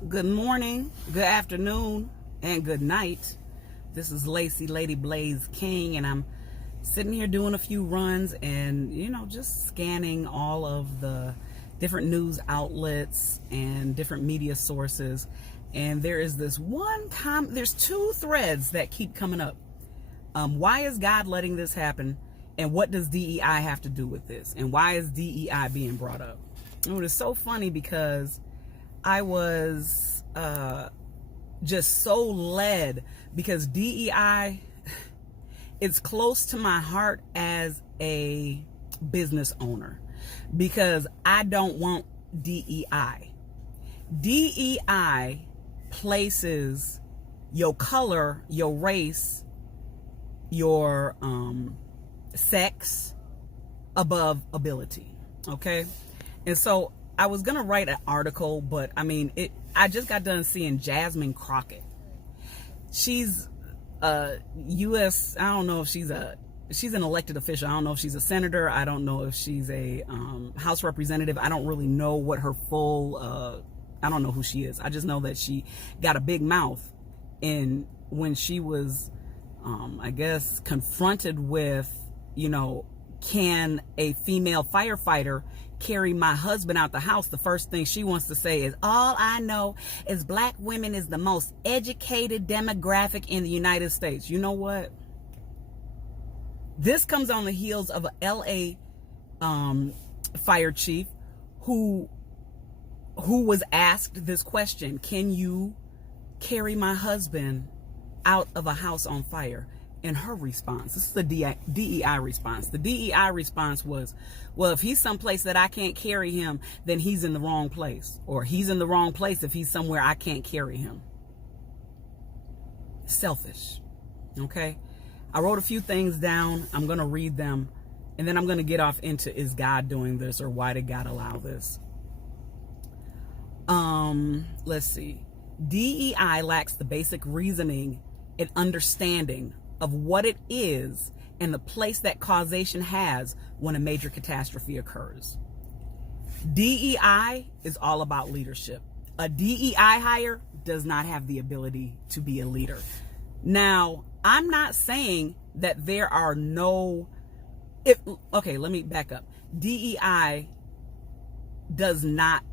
Good morning, good afternoon, and good night. This is Lacey Lady Blaze King, and I'm sitting here doing a few runs and, just scanning all of the different news outlets and different media sources. And there is this there's two threads that keep coming up. Why is God letting this happen? And what does DEI have to do with this? And why is DEI being brought up? And it is so funny because I was just so led because DEI is close to my heart as a business owner because I don't want DEI. DEI places your color, your race, your sex above ability, okay? And so I was going to write an article, but I just got done seeing Jasmine Crockett. She's a U.S., I don't know if she's an elected official. I don't know if she's a senator. I don't know if she's a House representative. I don't really know what her full, I don't know who she is. I just know that she got a big mouth when she was, I guess, confronted with, can a female firefighter carry my husband out the house? The first thing she wants to say is, all I know is black women is the most educated demographic in the United States. You know what? This comes on the heels of a LA fire chief who was asked this question: can you carry my husband out of a house on fire? And her response, this is the DEI response. The DEI response was, well, if he's someplace that I can't carry him, then he's in the wrong place. Or he's in the wrong place if he's somewhere I can't carry him. Selfish. Okay? I wrote a few things down. I'm going to read them. And then I'm going to get off into, is God doing this, or why did God allow this? Let's see. DEI lacks the basic reasoning and understanding of what it is and the place that causation has when a major catastrophe occurs. DEI is all about leadership. A DEI hire does not have the ability to be a leader. Now, I'm not saying that there are let me back up. DEI does not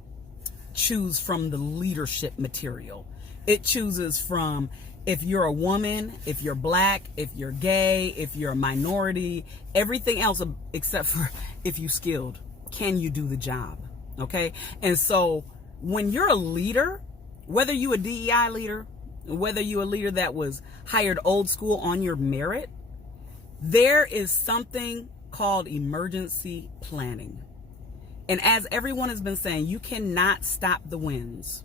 choose from the leadership material. It chooses from, if you're a woman, if you're black, if you're gay, if you're a minority, everything else except for if you're skilled. Can you do the job? Okay? And so when you're a leader, whether you're a DEI leader, whether you're a leader that was hired old school on your merit, there is something called emergency planning. And as everyone has been saying, you cannot stop the winds.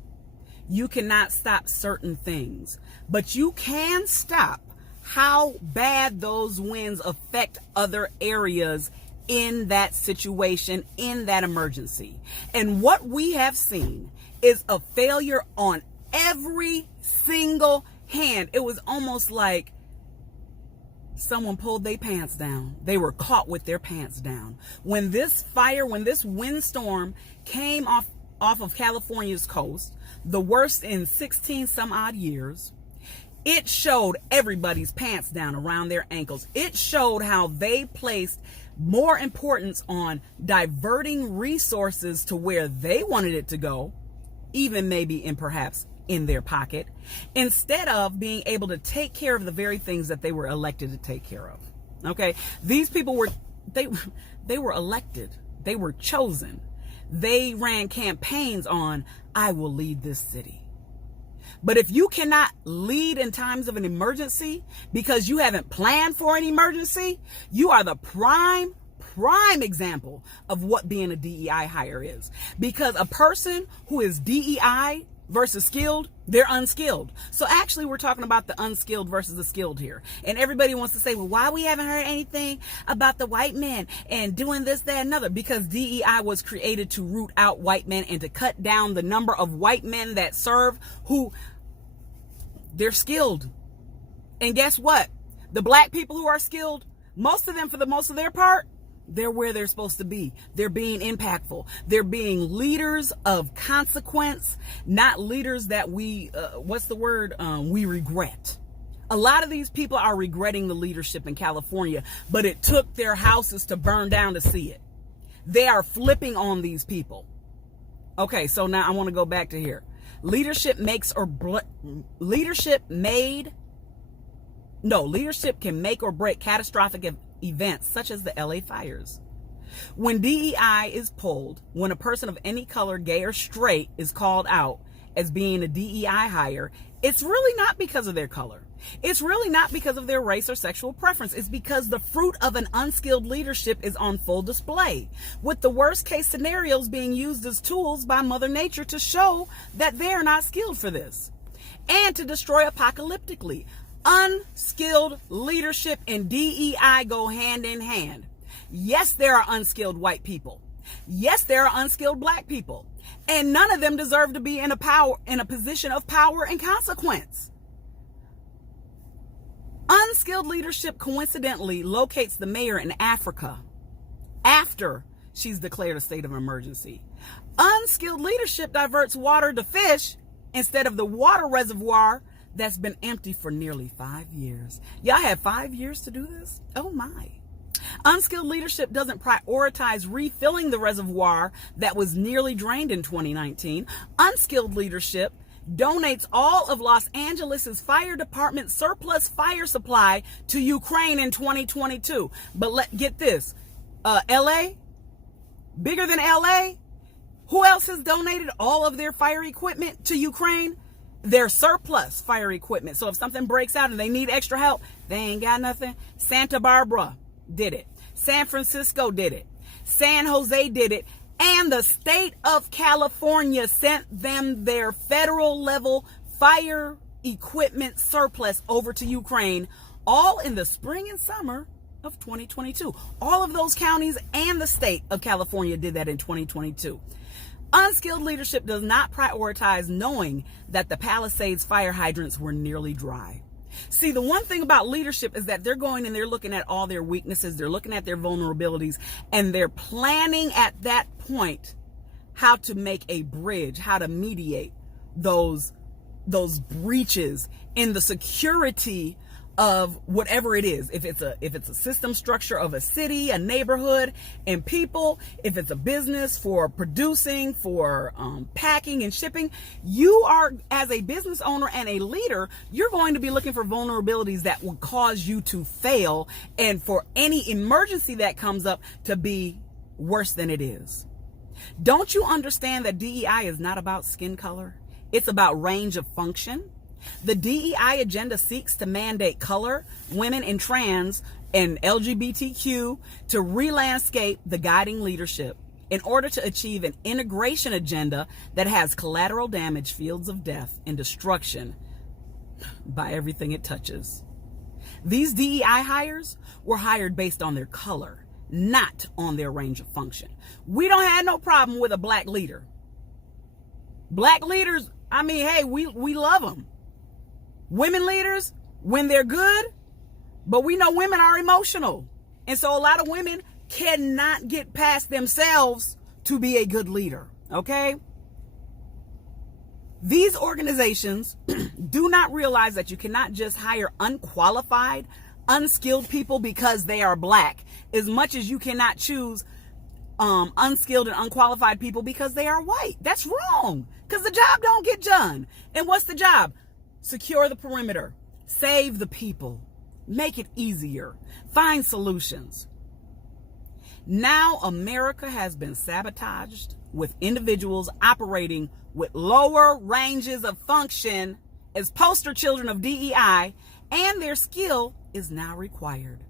You cannot stop certain things, but you can stop how bad those winds affect other areas in that situation, in that emergency. And what we have seen is a failure on every single hand. It was almost like someone pulled their pants down. They were caught with their pants down. When this windstorm came off of California's coast, the worst in 16 some odd years, it showed everybody's pants down around their ankles. It showed how they placed more importance on diverting resources to where they wanted it to go, even maybe perhaps in their pocket, instead of being able to take care of the very things that they were elected to take care of. Okay? These people were elected. They were chosen. They ran campaigns on, I will lead this city. But if you cannot lead in times of an emergency because you haven't planned for an emergency, you are the prime example of what being a DEI hire is. Because a person who is DEI versus skilled, they're unskilled. So actually we're talking about the unskilled versus the skilled here. And everybody wants to say, well, why we haven't heard anything about the white men and doing this, that, and another? Because DEI was created to root out white men and to cut down the number of white men that serve who they're skilled. And guess what? The black people who are skilled, most of them, for the most of their part, They're where they're supposed to be. They're being impactful. They're being leaders of consequence, not leaders that we regret. A lot of these people are regretting the leadership in California, but it took their houses to burn down to see it. They are flipping on these people. Okay, so now I want to go back to here. Leadership can make or break catastrophic events such as the LA fires. When DEI is pulled, when a person of any color, gay or straight, is called out as being a DEI hire, it's really not because of their color. It's really not because of their race or sexual preference. It's because the fruit of an unskilled leadership is on full display, with the worst case scenarios being used as tools by Mother Nature to show that they are not skilled for this and to destroy apocalyptically. Unskilled leadership and DEI go hand in hand. Yes, there are unskilled white people. Yes, there are unskilled black people. And none of them deserve to be in a position of power and consequence. Unskilled leadership coincidentally locates the mayor in Africa after she's declared a state of emergency. Unskilled leadership diverts water to fish instead of the water reservoir that's been empty for nearly 5 years. Y'all had 5 years to do this? Oh my. Unskilled leadership doesn't prioritize refilling the reservoir that was nearly drained in 2019. Unskilled leadership donates all of Los Angeles' fire department surplus fire supply to Ukraine in 2022. But get this, LA, bigger than LA, who else has donated all of their fire equipment to Ukraine? Their surplus fire equipment. So if something breaks out and they need extra help, they ain't got nothing. Santa Barbara did it. San Francisco did it. San Jose did it. And the state of California sent them their federal level fire equipment surplus over to Ukraine, all in the spring and summer of 2022. All of those counties and the state of California did that in 2022. Unskilled leadership does not prioritize knowing that the Palisades fire hydrants were nearly dry. See, the one thing about leadership is that they're going and they're looking at all their weaknesses, they're looking at their vulnerabilities, and they're planning at that point how to make a bridge, how to mediate those breaches in the security of whatever it is. If it's a system structure of a city, a neighborhood, and people, if it's a business for producing, for packing and shipping, you are, as a business owner and a leader, you're going to be looking for vulnerabilities that will cause you to fail, and for any emergency that comes up to be worse than it is. Don't you understand that DEI is not about skin color? It's about range of function. The DEI agenda seeks to mandate color, women, and trans and LGBTQ to re-landscape the guiding leadership in order to achieve an integration agenda that has collateral damage, fields of death, and destruction by everything it touches. These DEI hires were hired based on their color, not on their range of function. We don't have no problem with a black leader. Black leaders, I mean, hey, we love them. Women leaders, when they're good, but we know women are emotional. And so a lot of women cannot get past themselves to be a good leader, okay? These organizations do not realize that you cannot just hire unqualified, unskilled people because they are black, as much as you cannot choose unskilled and unqualified people because they are white. That's wrong, because the job don't get done. And what's the job? Secure the perimeter, save the people, make it easier, find solutions. Now America has been sabotaged with individuals operating with lower ranges of function as poster children of DEI, and their skill is now required.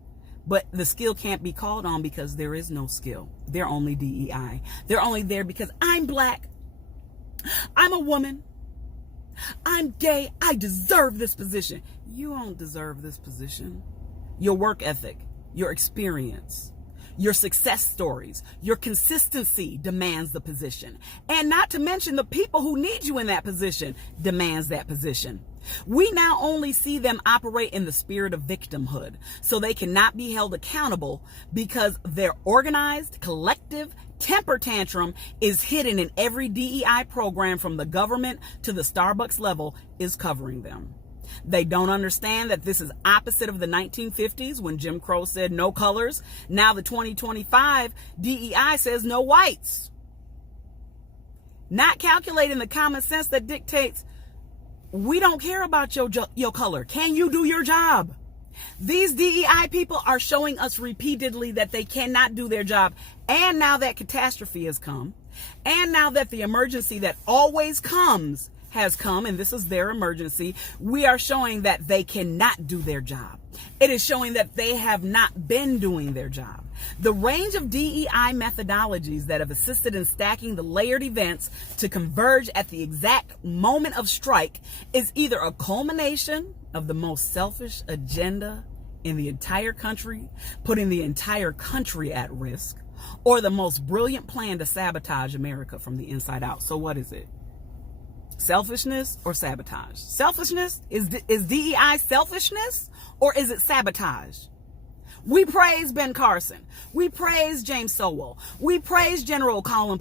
But the skill can't be called on because there is no skill. They're only DEI. They're only there because I'm black, I'm a woman, I'm gay, I deserve this position. You don't deserve this position. Your work ethic, your experience, Your success stories, your consistency demands the position. And not to mention the people who need you in that position demands that position. We now only see them operate in the spirit of victimhood, so they cannot be held accountable because their organized, collective temper tantrum is hidden in every DEI program from the government to the Starbucks level is covering them. They don't understand that this is opposite of the 1950s when Jim Crow said no colors. Now the 2025 DEI says no whites. Not calculating the common sense that dictates we don't care about your color. Can you do your job? These DEI people are showing us repeatedly that they cannot do their job. And now that catastrophe has come, and now that the emergency that always comes has come, and this is their emergency, we are showing that they cannot do their job. It is showing that they have not been doing their job. The range of DEI methodologies that have assisted in stacking the layered events to converge at the exact moment of strike is either a culmination of the most selfish agenda in the entire country, putting the entire country at risk, or the most brilliant plan to sabotage America from the inside out. So what is it? Selfishness or sabotage? Selfishness? Is DEI selfishness or is it sabotage? We praise Ben Carson. We praise James Sowell. We praise General Colin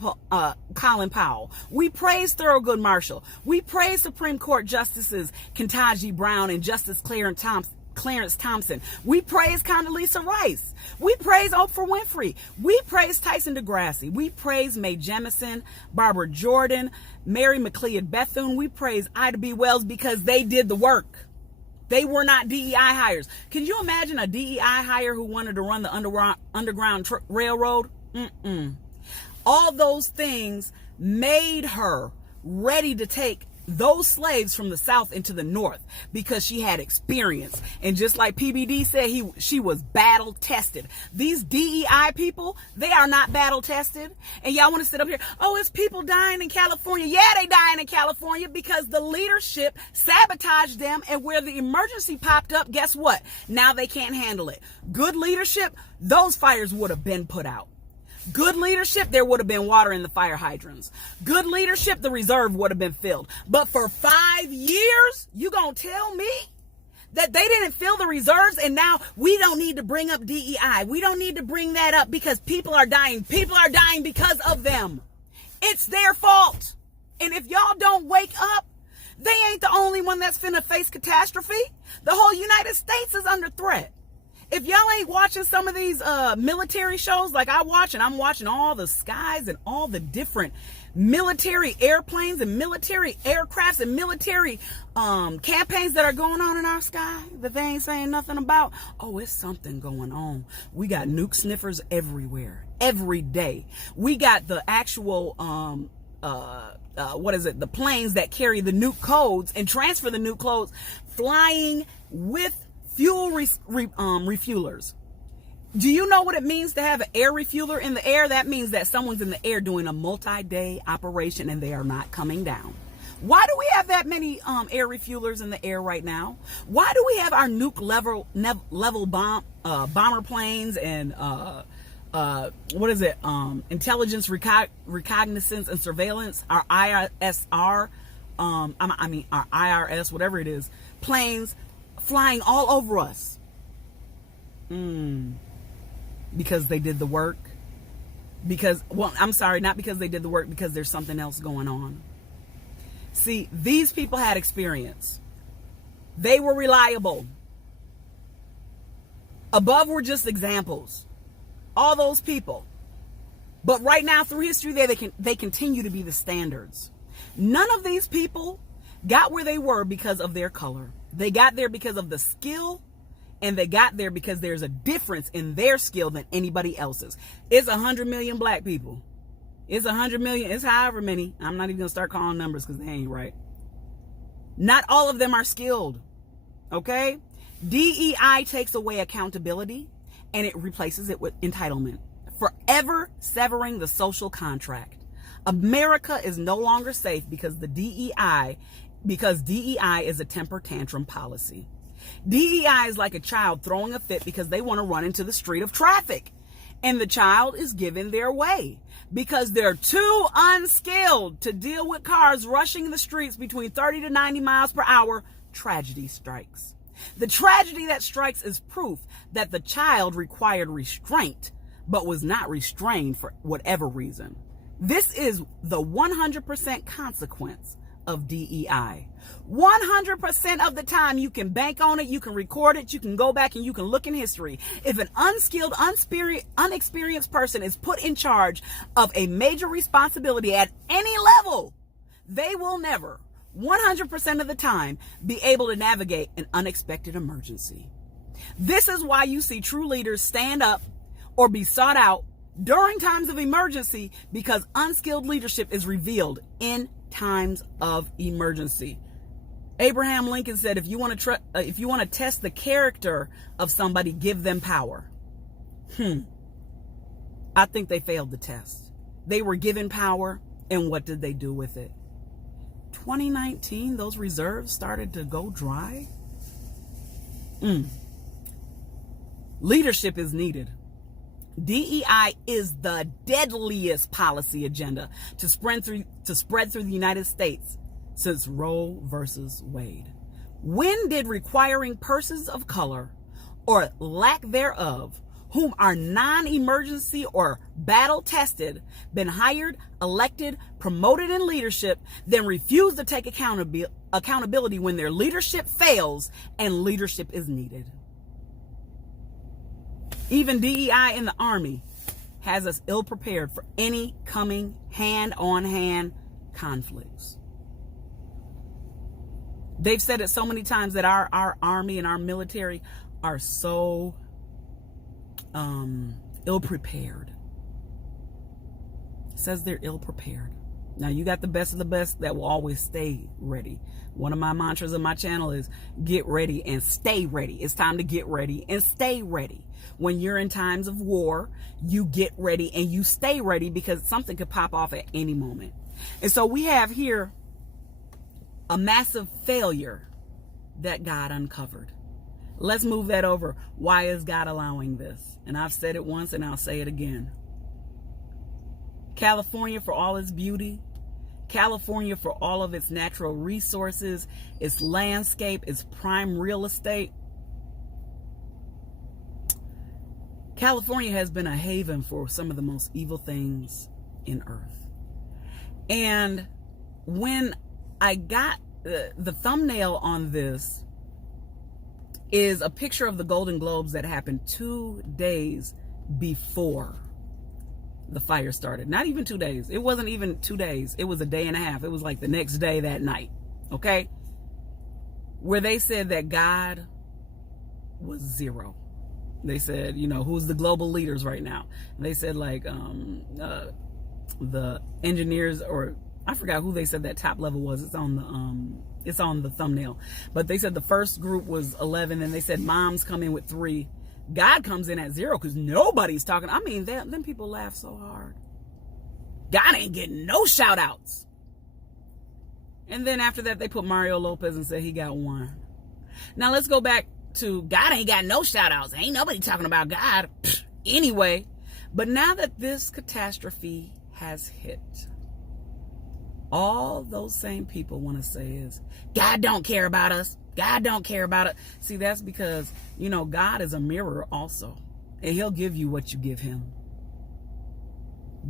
Powell. We praise Thurgood Marshall. We praise Supreme Court Justices Ketanji Brown and Justice Clarence Thompson. We praise Condoleezza Rice. We praise Oprah Winfrey. We praise Tyson DeGrassi. We praise Mae Jemison, Barbara Jordan, Mary McLeod Bethune. We praise Ida B. Wells because they did the work. They were not DEI hires. Can you imagine a DEI hire who wanted to run the Underground Railroad? All those things made her ready to take those slaves from the South into the North because she had experience. And just like PBD said, she was battle tested. These DEI people, they are not battle tested. And y'all want to sit up here, oh, it's people dying in California. Yeah, they dying in California because the leadership sabotaged them, and where the emergency popped up, guess what? Now they can't handle it. Good leadership, those fires would have been put out. Good leadership, there would have been water in the fire hydrants. Good leadership, the reserve would have been filled. But for 5 years, you gonna tell me that they didn't fill the reserves and now we don't need to bring up DEI. We don't need to bring that up because people are dying. People are dying because of them. It's their fault. And if y'all don't wake up, they ain't the only one that's finna face catastrophe. The whole United States is under threat. If y'all ain't watching some of these military shows like I watch, and I'm watching all the skies and all the different military airplanes and military aircrafts and military campaigns that are going on in our sky that they ain't saying nothing about. Oh, it's something going on. We got nuke sniffers everywhere, every day. We got the actual the planes that carry the nuke codes and transfer the nuke codes flying with fuel refuelers. Do you know what it means to have an air refueler in the air? That means that someone's in the air doing a multi-day operation and they are not coming down. Why do we have that many air refuelers in the air right now? Why do we have our nuke level bomber planes and intelligence reconnaissance and surveillance, our IRS, our IRS, whatever it is, planes flying all over us? Because they did the work. Not because they did the work, because there's something else going on. See, these people had experience. They were reliable. Above were just examples. All those people. But right now through history, they continue to be the standards. None of these people got where they were because of their color. They got there because of the skill, and they got there because there's a difference in their skill than anybody else's. It's 100 million black people. It's 100 million. It's however many. I'm not even going to start calling numbers because they ain't right. Not all of them are skilled. Okay? DEI takes away accountability and it replaces it with entitlement, forever severing the social contract. America is no longer safe because DEI is a temper tantrum policy. DEI is like a child throwing a fit because they want to run into the street of traffic. and the child is given their way because they're too unskilled to deal with cars rushing the streets between 30 to 90 miles per hour. Tragedy strikes. The tragedy that strikes is proof that the child required restraint, but was not restrained for whatever reason. This is the 100% consequence of DEI. 100% of the time you can bank on it, you can record it, you can go back and you can look in history. If an unskilled, unexperienced person is put in charge of a major responsibility at any level, they will never, 100% of the time, be able to navigate an unexpected emergency. This is why you see true leaders stand up or be sought out during times of emergency, because unskilled leadership is revealed in times of emergency. Abraham Lincoln said, if you want to test the character of somebody, give them power. I think they failed the test. They were given power, and what did they do with it? 2019, those reserves started to go dry. Leadership is needed. DEI is the deadliest policy agenda to spread through the United States since Roe versus Wade. When did requiring persons of color, or lack thereof, whom are non-emergency or battle-tested, been hired, elected, promoted in leadership, then refuse to take accountability when their leadership fails and leadership is needed? Even DEI in the Army has us ill-prepared for any coming hand-on-hand conflicts. They've said it so many times that our Army and our military are so ill-prepared. It says they're ill-prepared. Now, you got the best of the best that will always stay ready. One of my mantras on my channel is get ready and stay ready. It's time to get ready and stay ready. When you're in times of war, you get ready and you stay ready because something could pop off at any moment. And so we have here a massive failure that God uncovered. Let's move that over. Why is God allowing this? And I've said it once and I'll say it again. California, for all its beauty, California, for all of its natural resources, its landscape, its prime real estate, California has been a haven for some of the most evil things in earth. And when I got the thumbnail on this is a picture of the Golden Globes that happened 2 days before the fire started. Not even 2 days. It wasn't even 2 days. It was a day and a half. It was like the next day that night. Okay? Where they said that God was zero. They said, you know, who's the global leaders right now? And they said like the engineers, or I forgot who they said that top level was. It's on the thumbnail. But they said the first group was 11, and they said moms come in with 3. God comes in at 0 because nobody's talking. I mean, them people laugh so hard. God ain't getting no shout outs. And then after that, they put Mario Lopez and said he got 1. Now let's go back to God ain't got no shout outs. Ain't nobody talking about God anyway. But now that this catastrophe has hit, all those same people want to say is, God don't care about us. God don't care about it. See, that's because, you know, God is a mirror also. And he'll give you what you give him.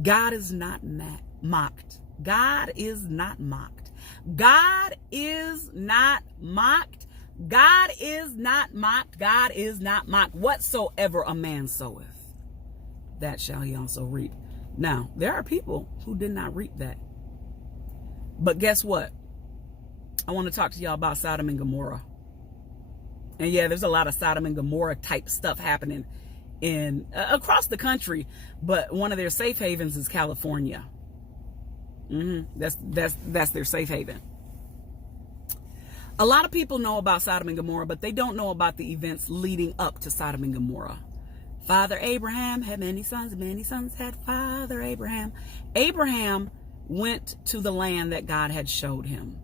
God is not mocked. God is not mocked. God is not mocked. God is not mocked. God is not mocked. Whatsoever a man soweth, that shall he also reap. Now, there are people who did not reap that. But guess what? I want to talk to y'all about Sodom and Gomorrah. And yeah, there's a lot of Sodom and Gomorrah type stuff happening in across the country. But one of their safe havens is California. That's their safe haven. A lot of people know about Sodom and Gomorrah, but they don't know about the events leading up to Sodom and Gomorrah. Father Abraham had many sons, and many sons had Father Abraham. Abraham went to the land that God had showed him.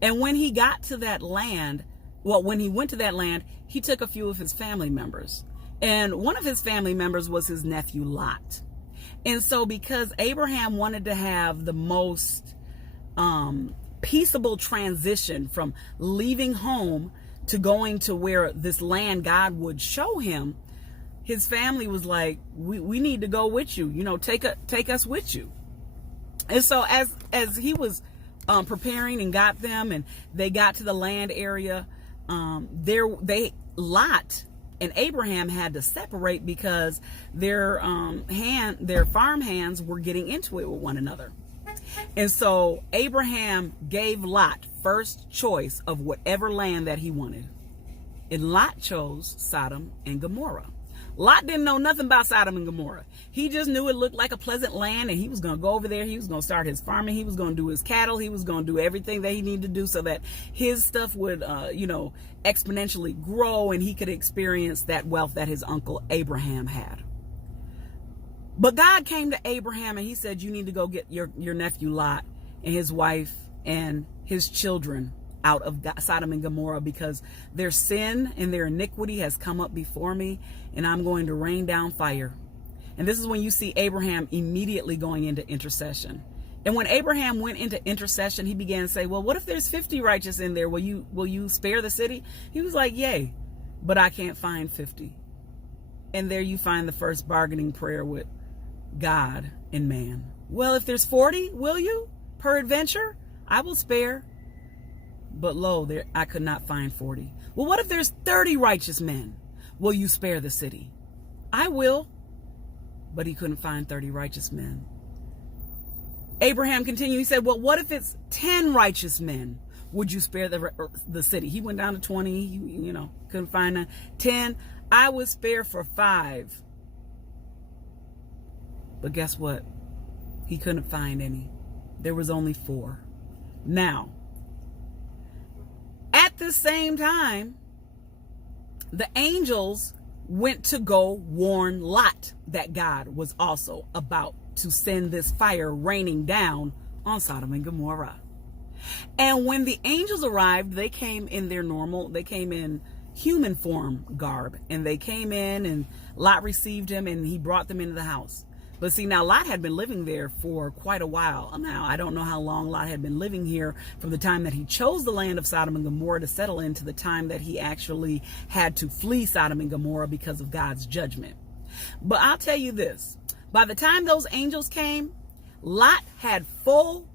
And when he got to that land, when he went to that land, he took a few of his family members. And one of his family members was his nephew Lot. And so because Abraham wanted to have the most peaceable transition from leaving home to going to where this land God would show him, his family was like, we need to go with you, take us with you. And so as he was preparing and got them, and they got to the land area, Lot and Abraham had to separate because their farm hands were getting into it with one another. And so Abraham gave Lot first choice of whatever land that he wanted. And Lot chose Sodom and Gomorrah. Lot didn't know nothing about Sodom and Gomorrah. He just knew it looked like a pleasant land, and he was going to go over there. He was going to start his farming. He was going to do his cattle. He was going to do everything that he needed to do so that his stuff would, exponentially grow, and he could experience that wealth that his uncle Abraham had. But God came to Abraham and he said, you need to go get your nephew Lot and his wife and his children out of Sodom and Gomorrah, because their sin and their iniquity has come up before me, and I'm going to rain down fire. And this is when you see Abraham immediately going into intercession. And when Abraham went into intercession, he began to say, well, what if there's 50 righteous in there? Will you spare the city? He was like, yay, but I can't find 50. And there you find the first bargaining prayer with God and man. Well, if there's 40, will you? Peradventure, I will spare. But lo, there I could not find 40. Well, what if there's 30 righteous men? Will you spare the city? I will. But he couldn't find 30 righteous men. Abraham continued. He said, well, what if it's 10 righteous men? Would you spare the city? He went down to 20. Couldn't find 10. I would spare for 5. But guess what? He couldn't find any. There was only 4. Now, at the same time, the angels went to go warn Lot that God was also about to send this fire raining down on Sodom and Gomorrah. And when the angels arrived, they came in human form garb, and they came in, and Lot received him, and he brought them into the house. But see, now Lot had been living there for quite a while. Now, I don't know how long Lot had been living here from the time that he chose the land of Sodom and Gomorrah to settle in to the time that he actually had to flee Sodom and Gomorrah because of God's judgment. But I'll tell you this, by the time those angels came, Lot had full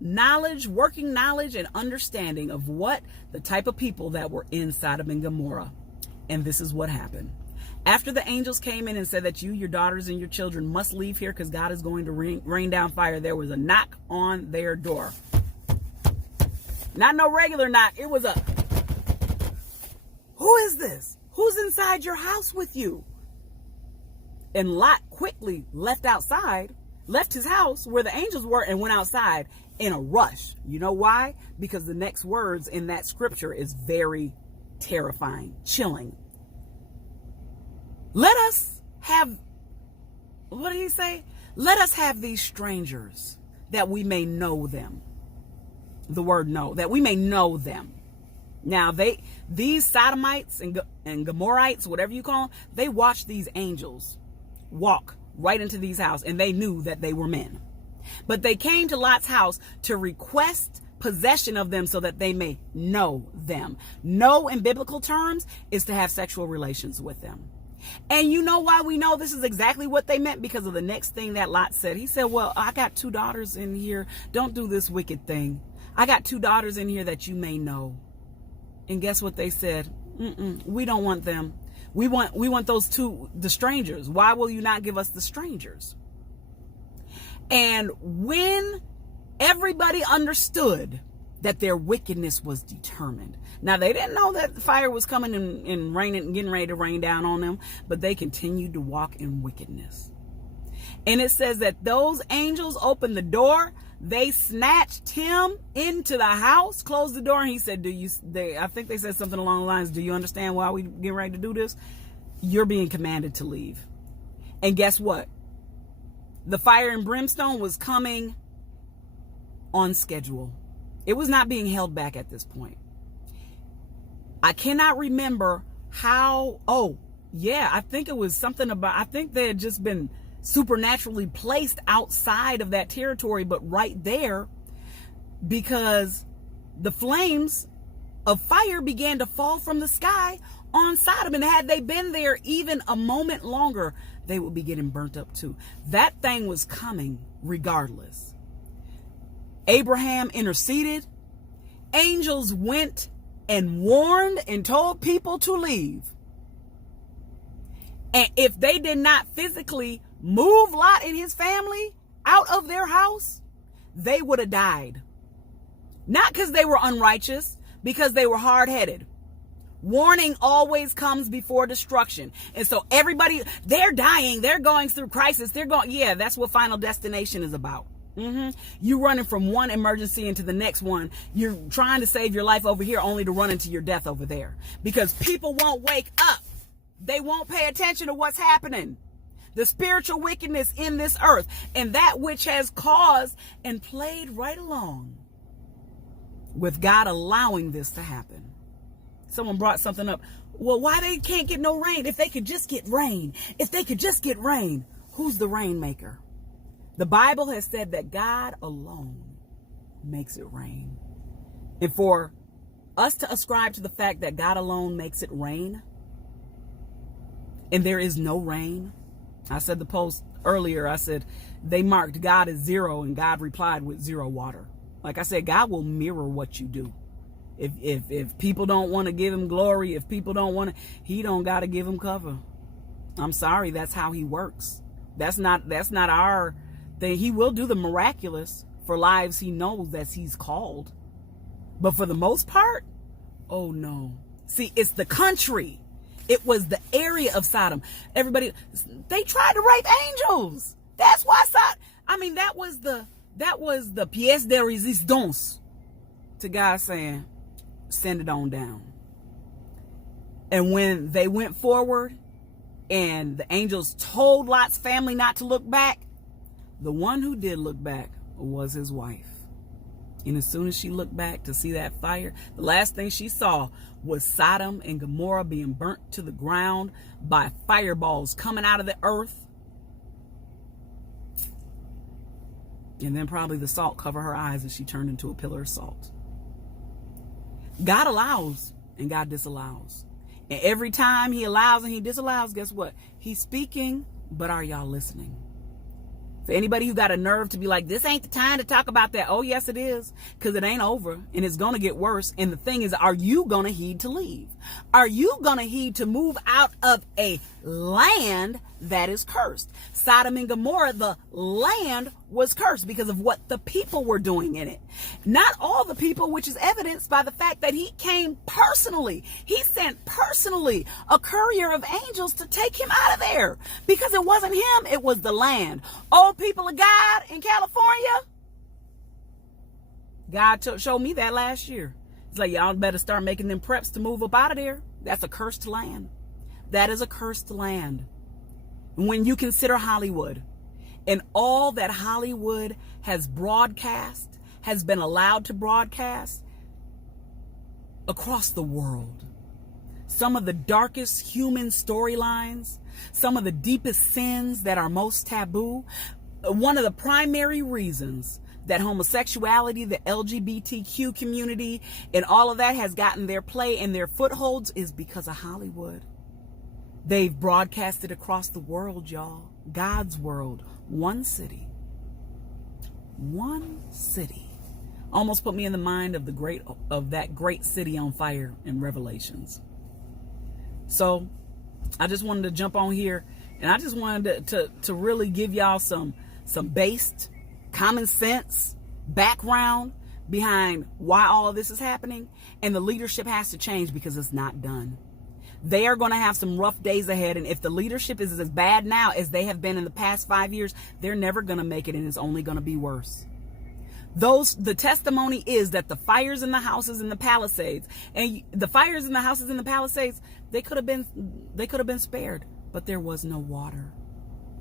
knowledge, working knowledge and understanding of what the type of people that were in Sodom and Gomorrah. And this is what happened. After the angels came in and said that you, your daughters, and your children must leave here because God is going to rain down fire, there was a knock on their door. Not no regular knock. It was a, who is this? Who's inside your house with you? And Lot quickly left his house where the angels were, and went outside in a rush. You know why? Because the next words in that scripture is very terrifying, chilling. Let us have, what did he say? Let us have these strangers that we may know them. The word know, that we may know them. Now these Sodomites and Gomorrites, whatever you call them, they watched these angels walk right into these houses, and they knew that they were men. But they came to Lot's house to request possession of them so that they may know them. Know in biblical terms is to have sexual relations with them. And you know why we know this is exactly what they meant? Because of the next thing that Lot said. He said, well, I got 2 daughters in here. Don't do this wicked thing. I got 2 daughters in here that you may know. And guess what they said? We don't want them. We want those 2, the strangers. Why will you not give us the strangers? And when everybody understood that their wickedness was determined. Now, they didn't know that the fire was coming and raining, getting ready to rain down on them, but they continued to walk in wickedness. And it says that those angels opened the door. They snatched him into the house, closed the door, and he said, I think they said something along the lines, do you understand why we getting ready to do this? You're being commanded to leave. And guess what? The fire and brimstone was coming on schedule. It was not being held back at this point. I cannot remember how. Oh, Yeah, I think it was something about, I think they had just been supernaturally placed outside of that territory, but right there, because the flames of fire began to fall from the sky on Sodom. And had they been there even a moment longer, they would be getting burnt up too. That thing was coming regardless. Abraham interceded. Angels went and warned and told people to leave. And if they did not physically move Lot and his family out of their house, they would have died. Not because they were unrighteous, because they were hard-headed. Warning always comes before destruction. And so everybody, they're dying, they're going through crisis, yeah, that's what Final Destination is about. You running from one emergency into the next one. You're trying to save your life over here only to run into your death over there. Because people won't wake up. They won't pay attention to what's happening. The spiritual wickedness in this earth, and that which has caused and played right along with God allowing this to happen. Someone brought something up. Well, why they can't get no rain? If they could just get rain. If they could just get rain. Who's the rainmaker? The Bible has said that God alone makes it rain. And for us to ascribe to the fact that God alone makes it rain, and there is no rain. I said the post earlier, I said they marked God as 0 and God replied with 0 water. Like I said, God will mirror what you do. If people don't want to give him glory, if people don't want to, he don't got to give him cover. I'm sorry, that's how he works. That's not our thing. He will do the miraculous for lives he knows that he's called. But for the most part, oh no. See, it's the country. It was the area of Sodom. Everybody, they tried to rape angels. That's why Sodom, I mean, that was the pièce de résistance to God saying, send it on down. And when they went forward and the angels told Lot's family not to look back, the one who did look back was his wife. And as soon as she looked back to see that fire, the last thing she saw was Sodom and Gomorrah being burnt to the ground by fireballs coming out of the earth. And then probably the salt covered her eyes as she turned into a pillar of salt. God allows and God disallows. And every time he allows and he disallows, guess what? He's speaking, but are y'all listening? For anybody who got a nerve to be like, this ain't the time to talk about that. Oh, yes, it is. Because it ain't over and it's going to get worse. And the thing is, are you going to heed to leave? Are you going to heed to move out of a land that is cursed? Sodom and Gomorrah, the land was cursed because of what the people were doing in it. Not all the people, which is evidenced by the fact that he came personally. He sent personally a courier of angels to take him out of there because it wasn't him. It was the land. Oh, people of God in California. God showed me that last year. It's like, y'all better start making them preps to move up out of there. That's a cursed land. That is a cursed land. When you consider Hollywood and all that Hollywood has broadcast, has been allowed to broadcast across the world, some of the darkest human storylines, some of the deepest sins that are most taboo, one of the primary reasons that homosexuality, the LGBTQ community, and all of that has gotten their play and their footholds is because of Hollywood. They've broadcasted across the world, y'all. God's world. One city. One city. Almost put me in the mind of that great city on fire in Revelations. So I just wanted to jump on here and I just wanted to really give y'all some based common sense background behind why all of this is happening. And the leadership has to change because it's not done. They are going to have some rough days ahead. And if the leadership is as bad now as they have been in the past 5 years, they're never going to make it and it's only going to be worse. The testimony is that the fires in the houses in the Palisades and the fires in the houses in the Palisades, they could have been spared, but there was no water.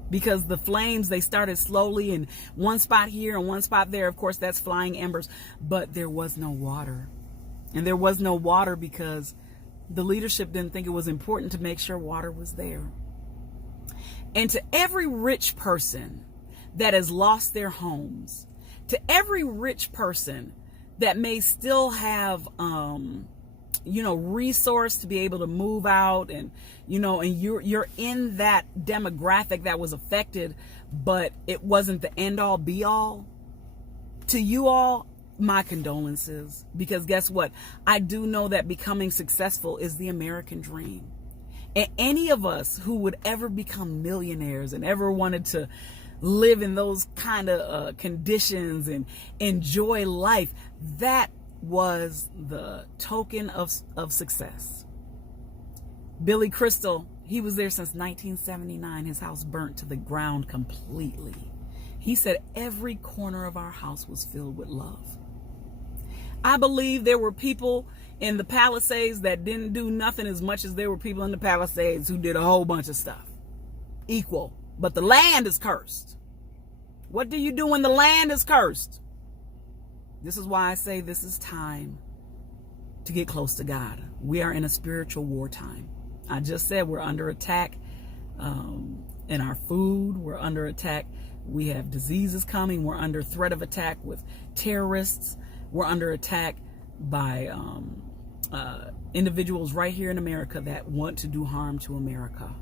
Because the flames, they started slowly in one spot here and one spot there. Of course, that's flying embers, but there was no water. And there was no water because the leadership didn't think it was important to make sure water was there. And to every rich person that has lost their homes, to every rich person that may still have, resource to be able to move out, and, and you're in that demographic that was affected, but it wasn't the end all be all. To you all, my condolences, because guess what? I do know that becoming successful is the American dream. And any of us who would ever become millionaires and ever wanted to live in those kind of conditions and enjoy life, that was the token of success. Billy Crystal, he was there since 1979. His house burnt to the ground completely. He said every corner of our house was filled with love. I believe there were people in the Palisades that didn't do nothing as much as there were people in the Palisades who did a whole bunch of stuff. Equal. But the land is cursed. What do you do when the land is cursed? This is why I say this is time to get close to God. We are in a spiritual wartime. I just said we're under attack in our food. We're under attack. We have diseases coming. We're under threat of attack with terrorists. We're under attack by individuals right here in America that want to do harm to America.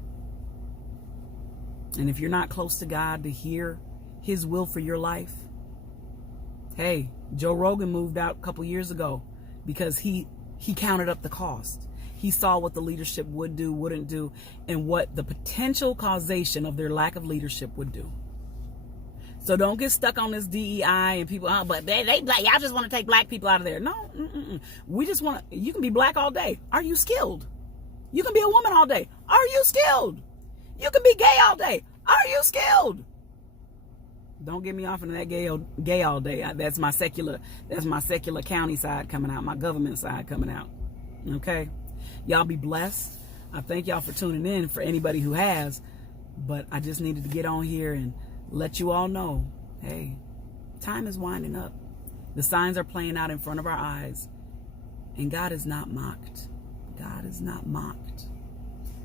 And if you're not close to God to hear his will for your life, hey, Joe Rogan moved out a couple years ago because he counted up the cost. He saw what the leadership would do, wouldn't do, and what the potential causation of their lack of leadership would do. So don't get stuck on this DEI and people, but they black. Y'all just want to take black people out of there. No, we just want to, you can be black all day. Are you skilled? You can be a woman all day. Are you skilled? You can be gay all day. Are you skilled? Don't get me off into that gay all day. That's my secular county side coming out, my government side coming out. Okay? Y'all be blessed. I thank y'all for tuning in, for anybody who has, but I just needed to get on here and let you all know, hey, time is winding up. The signs are playing out in front of our eyes, and God is not mocked. God is not mocked.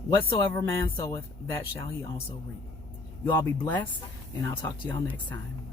Whatsoever man soweth, that shall he also reap. You all be blessed, and I'll talk to y'all next time.